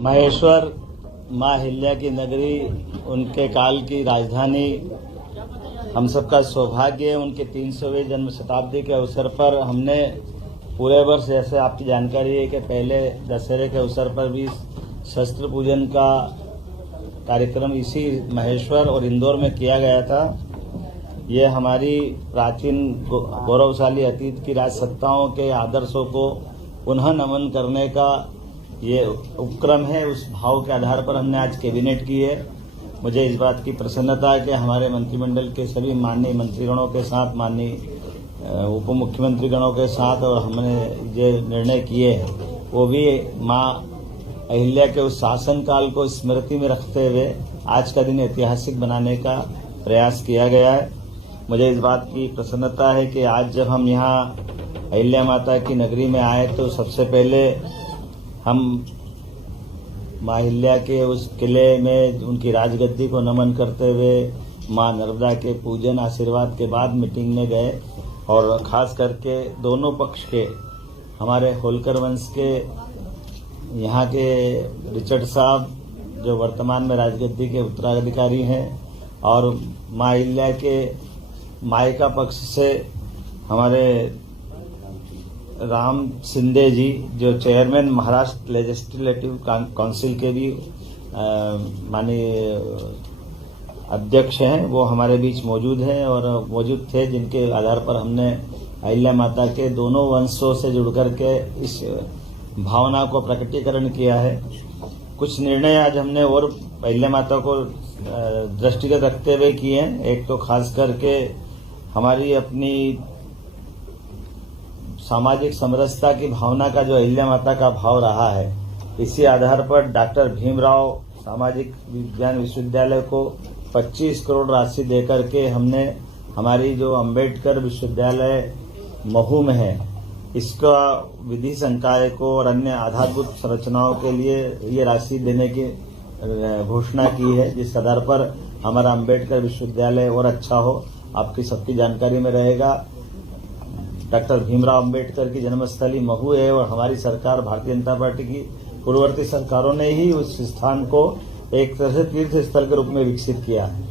महेश्वर माँ अहिल्या की नगरी, उनके काल की राजधानी, हम सबका सौभाग्य है। उनके 300वें जन्म शताब्दी के अवसर पर हमने पूरे वर्ष, जैसे आपकी जानकारी है कि पहले दशहरे के अवसर पर भी शस्त्र पूजन का कार्यक्रम इसी महेश्वर और इंदौर में किया गया था। ये हमारी प्राचीन गौरवशाली अतीत की राज सत्ताओं के आदर्शों को पुनः नमन करने का ये उपक्रम है। उस भाव के आधार पर हमने आज कैबिनेट की है। मुझे इस बात की प्रसन्नता है कि हमारे मंत्रिमंडल के सभी माननीय मंत्रीगणों के साथ, माननीय उप मुख्यमंत्रीगणों के साथ, और हमने जो निर्णय किए हैं वो भी माँ अहिल्या के उस शासनकाल को स्मृति में रखते हुए आज का दिन ऐतिहासिक बनाने का प्रयास किया गया है। मुझे इस बात की प्रसन्नता है कि आज जब हम यहाँ अहिल्या माता की नगरी में आए तो सबसे पहले हम माँ अहिल्या के उस किले में उनकी राजगद्दी को नमन करते हुए माँ नर्मदा के पूजन आशीर्वाद के बाद मीटिंग में गए, और खास करके दोनों पक्ष के, हमारे होलकर वंश के यहाँ के रिचर्ड साहब जो वर्तमान में राजगद्दी के उत्तराधिकारी हैं, और माँ अहिल्या के मायका पक्ष से हमारे राम शिंदे जी जो चेयरमैन महाराष्ट्र लेजिस्लेटिव काउंसिल के भी माननीय अध्यक्ष हैं, वो हमारे बीच मौजूद हैं और मौजूद थे, जिनके आधार पर हमने अहिल्या माता के दोनों वंशों से जुड़कर के इस भावना को प्रकटीकरण किया है। कुछ निर्णय आज हमने और अहिल्या माता को दृष्टिगत रखते हुए किए हैं। एक तो खास करके हमारी अपनी सामाजिक समरसता की भावना का जो अहिल्या माता का भाव रहा है, इसी आधार पर डॉक्टर भीमराव सामाजिक विज्ञान विश्वविद्यालय को 25 करोड़ राशि देकर के हमने हमारी जो अंबेडकर विश्वविद्यालय महू में है, इसका विधि संकाय को और अन्य आधारभूत संरचनाओं के लिए ये राशि देने की घोषणा की है, जिस आधार पर हमारा अंबेडकर विश्वविद्यालय और अच्छा हो। आपकी सबकी जानकारी में रहेगा, डॉक्टर भीमराव अंबेडकर की जन्मस्थली महू है, और हमारी सरकार भारतीय जनता पार्टी की पूर्ववर्ती सरकारों ने ही उस स्थान को एक तरह से तीर्थ स्थल के रूप में विकसित किया है।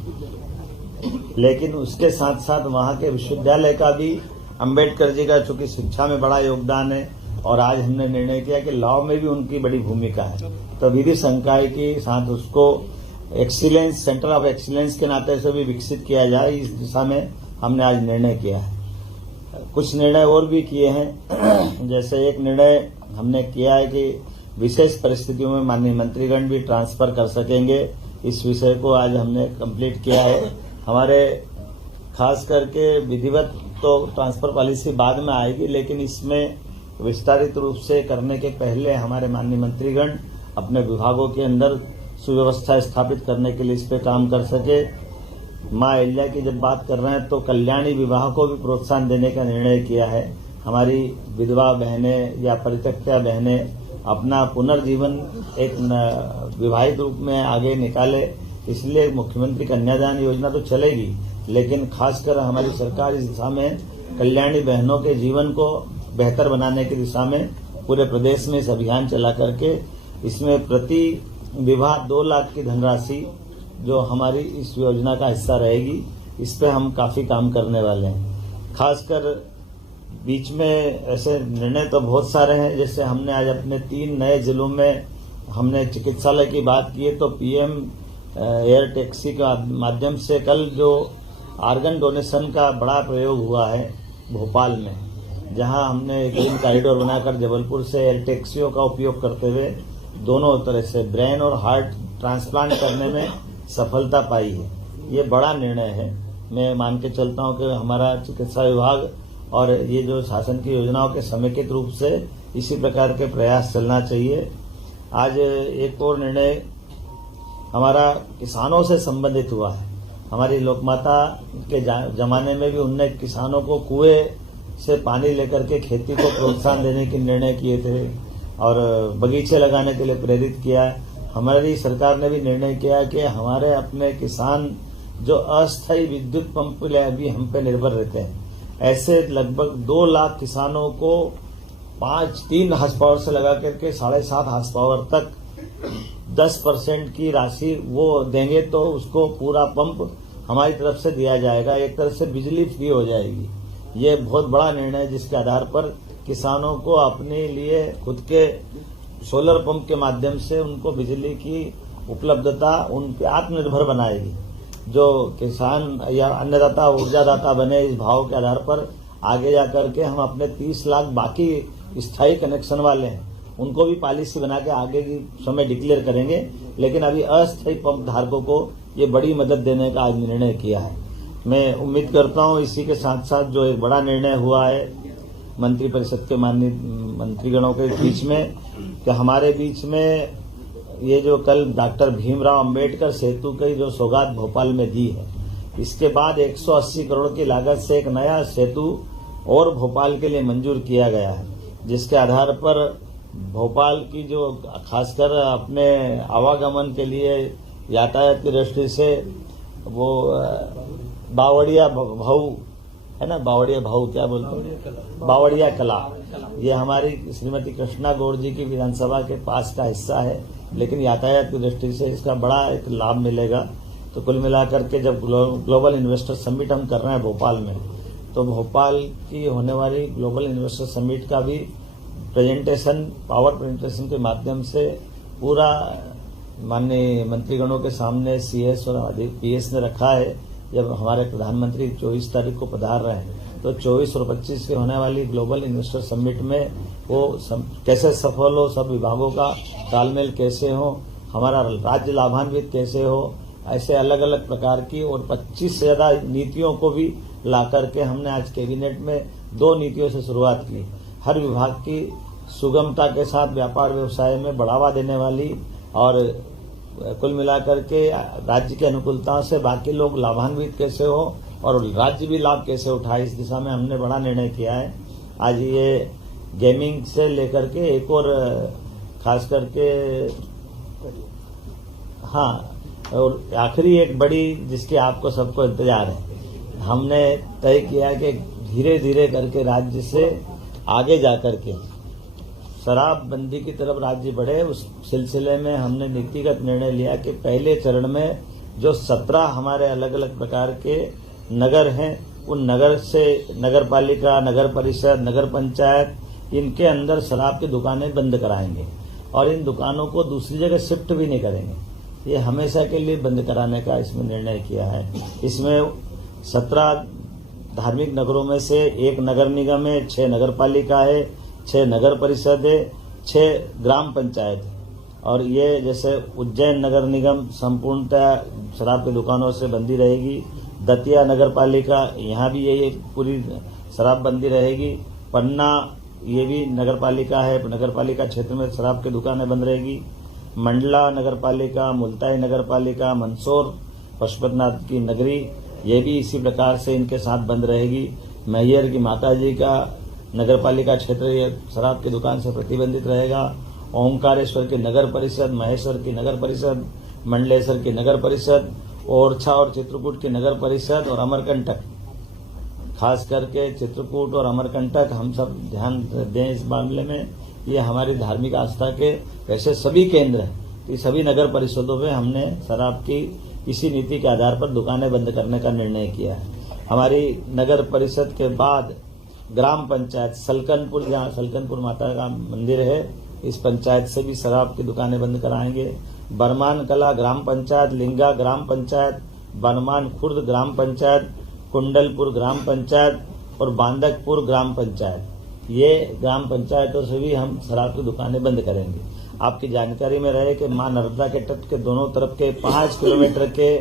लेकिन उसके साथ साथ वहां के विश्वविद्यालय का भी अंबेडकर जी का चूंकि शिक्षा में बड़ा योगदान है, और आज हमने निर्णय किया कि लॉ में भी उनकी बड़ी भूमिका है, तो विधि संकाय के साथ उसको एक्सीलेंस, सेंटर ऑफ एक्सीलेंस के नाते से भी विकसित किया जाए, इस दिशा में हमने आज निर्णय किया है। कुछ निर्णय और भी किए हैं, जैसे एक निर्णय हमने किया है कि विशेष परिस्थितियों में माननीय मंत्रीगण भी ट्रांसफर कर सकेंगे। इस विषय को आज हमने कंप्लीट किया है। हमारे खास करके विधिवत तो ट्रांसफर पॉलिसी बाद में आएगी, लेकिन इसमें विस्तारित रूप से करने के पहले हमारे माननीय मंत्रीगण अपने विभागों के अंदर सुव्यवस्था स्थापित करने के लिए इस पे काम कर सके। माँ अहिल्या की जब बात कर रहे हैं तो कल्याणी विवाह को भी प्रोत्साहन देने का निर्णय किया है। हमारी विधवा बहनें या परित्यक्ता बहनें अपना पुनर्जीवन एक विवाहित रूप में आगे निकाले, इसलिए मुख्यमंत्री कन्यादान योजना तो चलेगी, लेकिन खासकर हमारी सरकार इस दिशा में कल्याणी बहनों के जीवन को बेहतर बनाने की दिशा में पूरे प्रदेश में इस अभियान चला करके इसमें प्रति विवाह 2 लाख की धनराशि जो हमारी इस योजना का हिस्सा रहेगी, इस पे हम काफी काम करने वाले हैं। खासकर बीच में ऐसे निर्णय तो बहुत सारे हैं, जैसे हमने आज अपने 3 नए जिलों में हमने चिकित्सालय की बात की है, तो पीएम एयर टैक्सी का माध्यम से कल जो आर्गन डोनेशन का बड़ा प्रयोग हुआ है भोपाल में, जहां हमने एक ग्रीन कॉरिडोर बनाकर जबलपुर से एयर टैक्सियों का उपयोग करते हुए दोनों तरह से ब्रेन और हार्ट ट्रांसप्लांट करने में सफलता पाई है। ये बड़ा निर्णय है। मैं मान के चलता हूं कि हमारा चिकित्सा विभाग और ये जो शासन की योजनाओं के समेकित रूप से इसी प्रकार के प्रयास चलना चाहिए। आज एक और निर्णय हमारा किसानों से संबंधित हुआ है। हमारी लोकमाता के जमाने में भी उनने किसानों को कुएं से पानी लेकर के खेती को प्रोत्साहन देने के निर्णय किए थे और बगीचे लगाने के लिए प्रेरित किया है। हमारी सरकार ने भी निर्णय किया कि हमारे अपने किसान जो अस्थायी विद्युत पंप भी हम पे निर्भर रहते हैं, ऐसे लगभग 2 लाख किसानों को 3 हार्स पावर से लगा करके 7.5 हार्स पावर तक 10% की राशि वो देंगे तो उसको पूरा पंप हमारी तरफ से दिया जाएगा। एक तरह से बिजली फ्री हो जाएगी। ये बहुत बड़ा निर्णय है जिसके आधार पर किसानों को अपने लिए खुद के सोलर पंप के माध्यम से उनको बिजली की उपलब्धता उन पे आत्मनिर्भर बनाएगी। जो किसान या अन्नदाता ऊर्जादाता बने इस भाव के आधार पर आगे जाकर के हम अपने 30 लाख बाकी स्थायी कनेक्शन वाले हैं उनको भी पॉलिसी बना के आगे की समय डिक्लेयर करेंगे। लेकिन अभी अस्थायी पंप धारकों को ये बड़ी मदद देने का आज निर्णय किया है। मैं उम्मीद करता हूं इसी के साथ साथ जो एक बड़ा निर्णय हुआ है मंत्रिपरिषद के माननीय मंत्रीगणों के बीच में कि हमारे बीच में ये जो कल डॉक्टर भीमराव अंबेडकर सेतु की जो सौगात भोपाल में दी है, इसके बाद 180 करोड़ की लागत से एक नया सेतु और भोपाल के लिए मंजूर किया गया है, जिसके आधार पर भोपाल की जो खासकर अपने आवागमन के लिए यातायात की दृष्टि से वो बावड़िया भाऊ है ना, बावड़िया भाऊ क्या बोलते हैं, बावड़िया कला, ये हमारी श्रीमती कृष्णा गौड़ जी की विधानसभा के पास का हिस्सा है, लेकिन यातायात की दृष्टि से इसका बड़ा एक लाभ मिलेगा। तो कुल मिलाकर के जब ग्लोबल इन्वेस्टर समिट हम कर रहे हैं भोपाल में, तो भोपाल की होने वाली ग्लोबल इन्वेस्टर समिट का भी प्रेजेंटेशन पावर प्रेजेंटेशन के माध्यम से पूरा माननीय मंत्रीगणों के सामने सीएस और पीएस ने रखा है। जब हमारे प्रधानमंत्री 24 तारीख को पधार रहे हैं तो 24 और 25 के होने वाली ग्लोबल इन्वेस्टर समिट में वो कैसे सफल हो, सब विभागों का तालमेल कैसे हो, हमारा राज्य लाभान्वित कैसे हो, ऐसे अलग अलग प्रकार की और 25 से ज्यादा नीतियों को भी ला करके हमने आज कैबिनेट में 2 नीतियों से शुरुआत की। हर विभाग की सुगमता के साथ व्यापार व्यवसाय में बढ़ावा देने वाली और कुल मिलाकर के राज्य की अनुकूलता से बाकी लोग लाभान्वित कैसे हो और राज्य भी लाभ कैसे उठाए, इस दिशा में हमने बड़ा निर्णय किया है। आज ये गेमिंग से लेकर के एक और खास करके और आखिरी एक बड़ी जिसकी आपको सबको इंतजार है, हमने तय किया कि धीरे धीरे करके राज्य से आगे जाकर के शराबबंदी की तरफ राज्य बढ़े। उस सिलसिले में हमने नीतिगत निर्णय लिया कि पहले चरण में जो 17 हमारे अलग अलग प्रकार के नगर हैं, उन नगर से नगर पालिका, नगर परिषद, नगर पंचायत, इनके अंदर शराब की दुकानें बंद कराएंगे और इन दुकानों को दूसरी जगह शिफ्ट भी नहीं करेंगे। ये हमेशा के लिए बंद कराने का इसमें निर्णय किया है। इसमें 17 धार्मिक नगरों में से 1 नगर निगम है, 6 नगर पालिका है, 6 नगर परिषद है, 6 ग्राम पंचायत है। और ये जैसे उज्जैन नगर निगम संपूर्णतः शराब की दुकानों से बंदी रहेगी। दतिया नगर पालिका, यहाँ भी ये पूरी शराब बंदी रहेगी। पन्ना ये भी नगर पालिका है, नगर पालिका क्षेत्र में शराब की दुकानें बंद रहेगी। मंडला नगर पालिका, मुल्ताई नगर पालिका, मंदसौर पशुपतिनाथ की नगरी, ये भी इसी प्रकार से इनके साथ बंद रहेगी। मैहर की माताजी का नगर पालिका क्षेत्र ये शराब की दुकान से प्रतिबंधित रहेगा। ओंकारेश्वर की नगर परिषद, महेश्वर की नगर परिषद, मंडलेश्वर की नगर परिषद, ओरछा और चित्रकूट की नगर परिषद और अमरकंटक, खास करके चित्रकूट और अमरकंटक हम सब ध्यान दें इस मामले में। ये हमारी धार्मिक आस्था के वैसे सभी केंद्र हैं, तो सभी नगर परिषदों में हमने शराब की इसी नीति के आधार पर दुकानें बंद करने का निर्णय किया है। हमारी नगर परिषद के बाद ग्राम पंचायत सलकनपुर, जहाँ सलकनपुर माता का मंदिर है, इस पंचायत से भी शराब की दुकानें बंद कराएंगे। बरमान कला ग्राम पंचायत, लिंगा ग्राम पंचायत, बरमान खुर्द ग्राम पंचायत, कुंडलपुर ग्राम पंचायत और बांदकपुर ग्राम पंचायत, ये ग्राम पंचायतों से भी हम शराब की दुकानें बंद करेंगे। आपकी जानकारी में रहे कि मां नर्मदा के तट के दोनों तरफ के 5 किलोमीटर के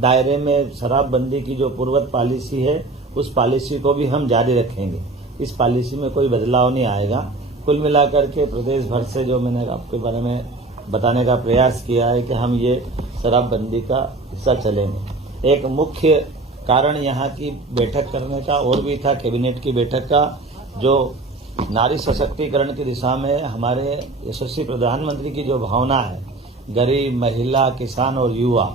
दायरे में शराबबंदी की जो पूर्वत पॉलिसी है, उस पॉलिसी को भी हम जारी रखेंगे। इस पॉलिसी में कोई बदलाव नहीं आएगा। कुल मिलाकर के प्रदेश भर से जो मैंने आपके बारे में बताने का प्रयास किया है कि हम ये शराबबंदी का हिस्सा चलेंगे। एक मुख्य कारण यहाँ की बैठक करने का और भी था, कैबिनेट की बैठक का, जो नारी सशक्तिकरण की दिशा में हमारे यशस्वी प्रधानमंत्री की जो भावना है, गरीब, महिला, किसान और युवा,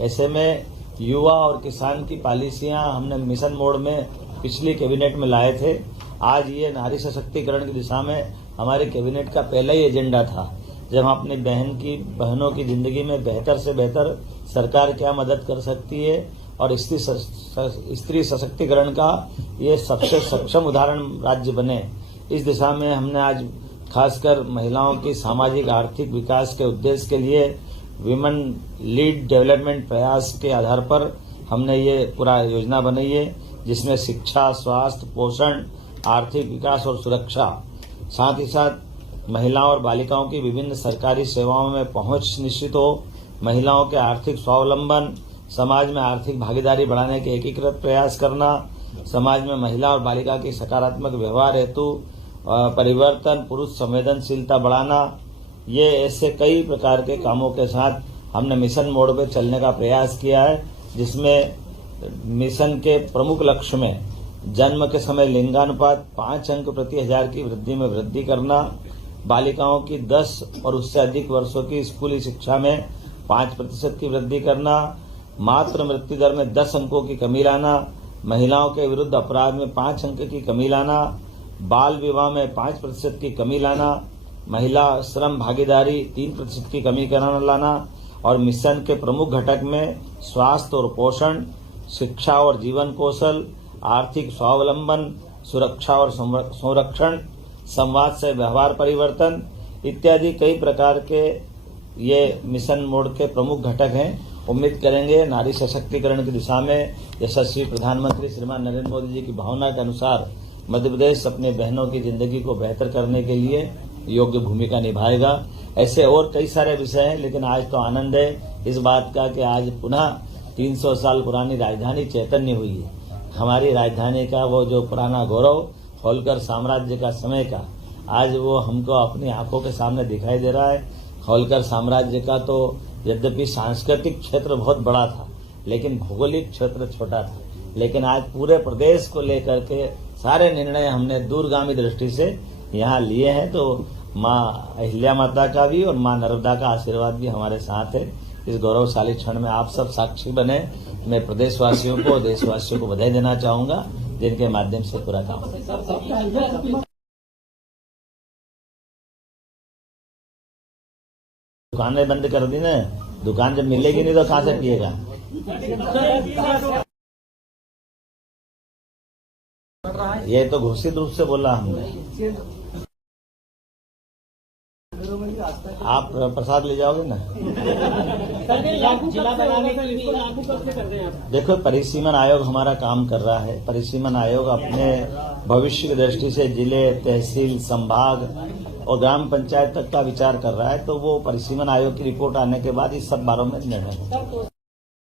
ऐसे में युवा और किसान की पॉलिसियां हमने मिशन मोड में पिछली कैबिनेट में लाए थे। आज ये नारी सशक्तिकरण की दिशा में हमारे कैबिनेट का पहला ही एजेंडा था जब हम अपनी बहनों की जिंदगी में बेहतर से बेहतर सरकार क्या मदद कर सकती है और स्त्री सशक्तिकरण का ये सबसे सक्षम उदाहरण राज्य बने, इस दिशा में हमने आज खासकर महिलाओं की सामाजिक आर्थिक विकास के उद्देश्य के लिए विमेन लीड डेवलपमेंट प्रयास के आधार पर हमने ये पूरा योजना बनाई है, जिसमें शिक्षा, स्वास्थ्य, पोषण, आर्थिक विकास और सुरक्षा, साथ ही साथ महिलाओं और बालिकाओं की विभिन्न सरकारी सेवाओं में पहुंच निश्चित हो, महिलाओं के आर्थिक स्वावलंबन, समाज में आर्थिक भागीदारी बढ़ाने के एकीकृत प्रयास करना, समाज में महिला और बालिका की सकारात्मक व्यवहार हेतु परिवर्तन, पुरुष संवेदनशीलता बढ़ाना, ये ऐसे कई प्रकार के कामों के साथ हमने मिशन मोड पे चलने का प्रयास किया है, जिसमें मिशन के प्रमुख लक्ष्य में जन्म के समय लिंगानुपात 5 अंक प्रति 1000 की वृद्धि में वृद्धि करना, बालिकाओं की 10 और उससे अधिक वर्षों की स्कूली शिक्षा में 5% की वृद्धि करना, मातृ मृत्यु दर में 10 अंकों की कमी लाना, महिलाओं के विरुद्ध अपराध में 5 अंक की कमी लाना, बाल विवाह में 5% की कमी लाना, महिला श्रम भागीदारी 3% की कमी कराना लाना और मिशन के प्रमुख घटक में स्वास्थ्य और पोषण, शिक्षा और जीवन कौशल, आर्थिक स्वावलंबन, सुरक्षा और संरक्षण, संवाद से व्यवहार परिवर्तन इत्यादि कई प्रकार के ये मिशन मोड के प्रमुख घटक हैं। उम्मीद करेंगे नारी सशक्तिकरण की दिशा में यशस्वी प्रधानमंत्री श्रीमान नरेंद्र मोदी जी की भावना के अनुसार मध्य प्रदेश अपनी बहनों की जिंदगी को बेहतर करने के लिए योग्य भूमिका निभाएगा। ऐसे और कई सारे विषय हैं, लेकिन आज तो आनंद है इस बात का कि आज पुनः 300 साल पुरानी राजधानी चैतन्य हुई है। हमारी राजधानी का वो जो पुराना गौरव होलकर साम्राज्य का समय का आज वो हमको अपनी आंखों के सामने दिखाई दे रहा है। होलकर साम्राज्य का तो यद्यपि सांस्कृतिक क्षेत्र बहुत बड़ा था, लेकिन भौगोलिक क्षेत्र छोटा था, लेकिन आज पूरे प्रदेश को लेकर के सारे निर्णय हमने दूरगामी दृष्टि से यहाँ लिए हैं। तो माँ अहिल्या माता का भी और माँ नर्मदा का आशीर्वाद भी हमारे साथ है। इस गौरवशाली क्षण में आप सब साक्षी बने। मैं प्रदेशवासियों को, देशवासियों को बधाई देना चाहूंगा, जिनके माध्यम से पूरा काम दुकानें बंद कर दी ना, दुकान जब मिलेगी नहीं तो कहाँ से पिएगा। ये तो घोषित रूप से बोला हमने। आप प्रसाद ले जाओगे ना। देखो, परिसीमन आयोग हमारा काम कर रहा है। परिसीमन आयोग अपने भविष्य की दृष्टि से जिले, तहसील, संभाग और ग्राम पंचायत तक का विचार कर रहा है। तो वो परिसीमन आयोग की रिपोर्ट आने के बाद इस सब बारों में निर्णय होगा।